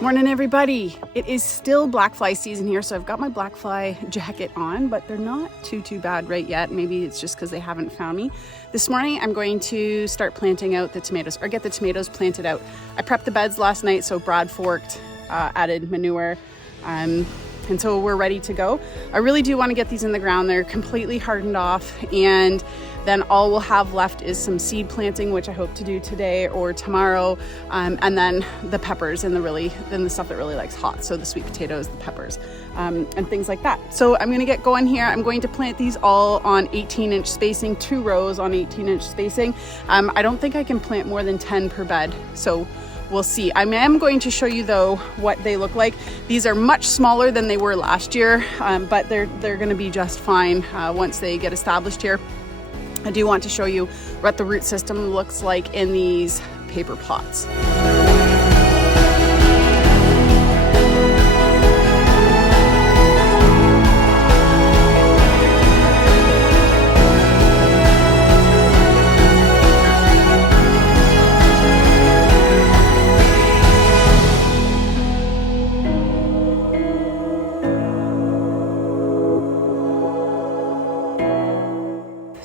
Morning everybody. It is still black fly season here, so I've got my black fly jacket on, but they're not too bad right yet. Maybe it's just because they haven't found me. This morning I'm going to start planting out the tomatoes, or get the tomatoes planted out. I prepped the beds last night, so Brad forked, added manure, and so we're ready to go. I really do want to get these in the ground. They're completely hardened off, and then all we'll have left is some seed planting, which I hope to do today or tomorrow, and then the peppers and the stuff that really likes hot, so the sweet potatoes, the peppers, and things like that. So I'm going to get going here. I'm going to plant these all on 18-inch spacing, 2 rows on 18-inch spacing. I don't think I can plant more than 10 per bed, so we'll see. I am going to show you though what they look like. These are much smaller than they were last year, but they're going to be just fine once they get established here. I do want to show you what the root system looks like in these paper pots.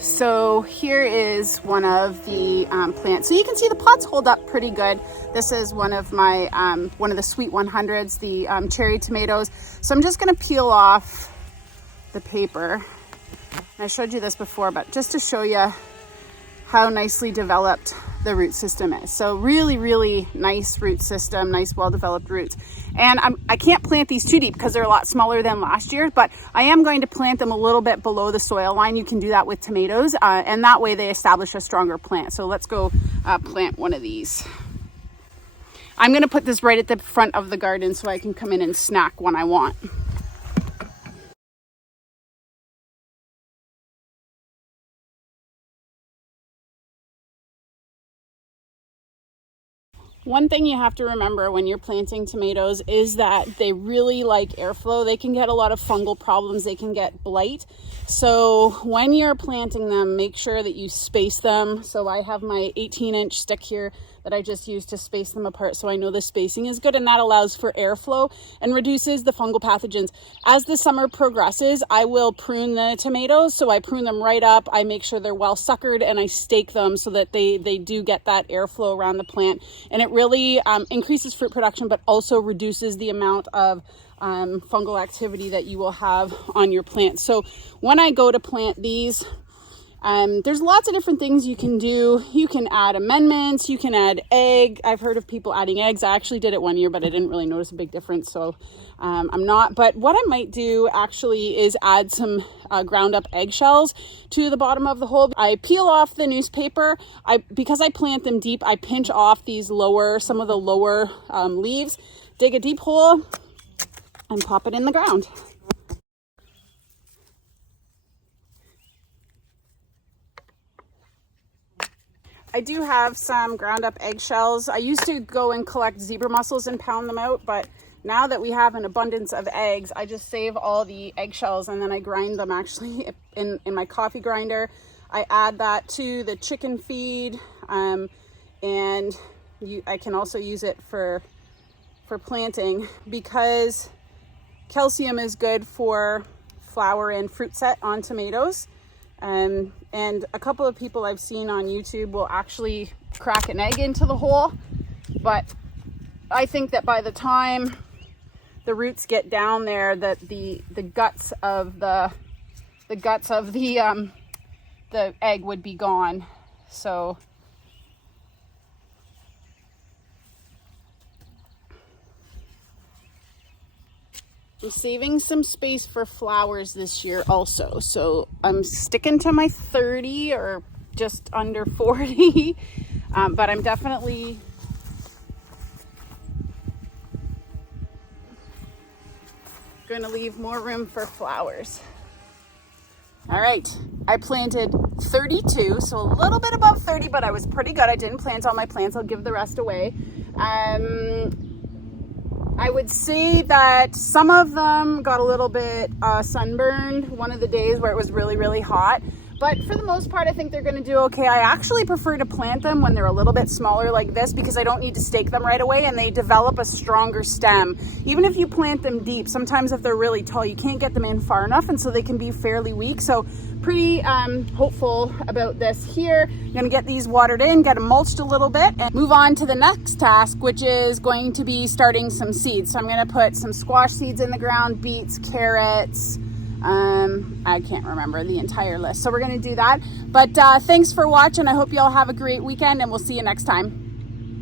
So here is one of the plants. So you can see the pots hold up pretty good. This is one of my one of the sweet 100s, the cherry tomatoes. So I'm just going to peel off the paper. I showed you this before, but just to show you how nicely developed the root system is. So really nice root system, nice well-developed roots. And I can't plant these too deep because they're a lot smaller than last year, but I am going to plant them a little bit below the soil line. You can do that with tomatoes, and that way they establish a stronger plant. So let's go plant one of these. I'm going to put this right at the front of the garden so I can come in and snack when I want. One thing you have to remember when you're planting tomatoes is that they really like airflow. They can get a lot of fungal problems. They can get blight. So when you're planting them, make sure that you space them. So I have my 18-inch stick here that I just used to space them apart, so I know the spacing is good, and that allows for airflow and reduces the fungal pathogens. As the summer progresses, I will prune the tomatoes. So I prune them right up. I make sure they're well suckered, and I stake them so that they do get that airflow around the plant. And it really increases fruit production, but also reduces the amount of fungal activity that you will have on your plant. So when I go to plant these, there's lots of different things you can do. You can add amendments, you can add egg. I've heard of people adding eggs. I actually did it one year, but I didn't really notice a big difference, so I'm not. But what I might do actually is add some ground up eggshells to the bottom of the hole. I peel off the newspaper. Because I plant them deep, I pinch off some of the lower leaves, dig a deep hole, and pop it in the ground. I do have some ground up eggshells. I used to go and collect zebra mussels and pound them out, but now that we have an abundance of eggs, I just save all the eggshells and then I grind them actually in my coffee grinder. I add that to the chicken feed, and I can also use it for planting because calcium is good for flower and fruit set on tomatoes. And a couple of people I've seen on YouTube will actually crack an egg into the hole, but I think that by the time the roots get down there, that the guts of the egg would be gone. So I'm saving some space for flowers this year also. So I'm sticking to my 30 or just under 40, but I'm definitely going to leave more room for flowers. All right, I planted 32, so a little bit above 30, but I was pretty good. I didn't plant all my plants. I'll give the rest away. I would say that some of them got a little bit sunburned one of the days where it was really hot, But for the most part, I think they're going to do okay. I actually prefer to plant them when they're a little bit smaller like this, because I don't need to stake them right away, and they develop a stronger stem. Even if you plant them deep, sometimes if they're really tall, you can't get them in far enough, and so they can be fairly weak. So pretty hopeful about this here. I'm going to get these watered in, get them mulched a little bit, and move on to the next task, which is going to be starting some seeds. So I'm going to put some squash seeds in the ground, beets, carrots, I can't remember the entire list. So we're going to do that. But thanks for watching. I hope you all have a great weekend, and we'll see you next time.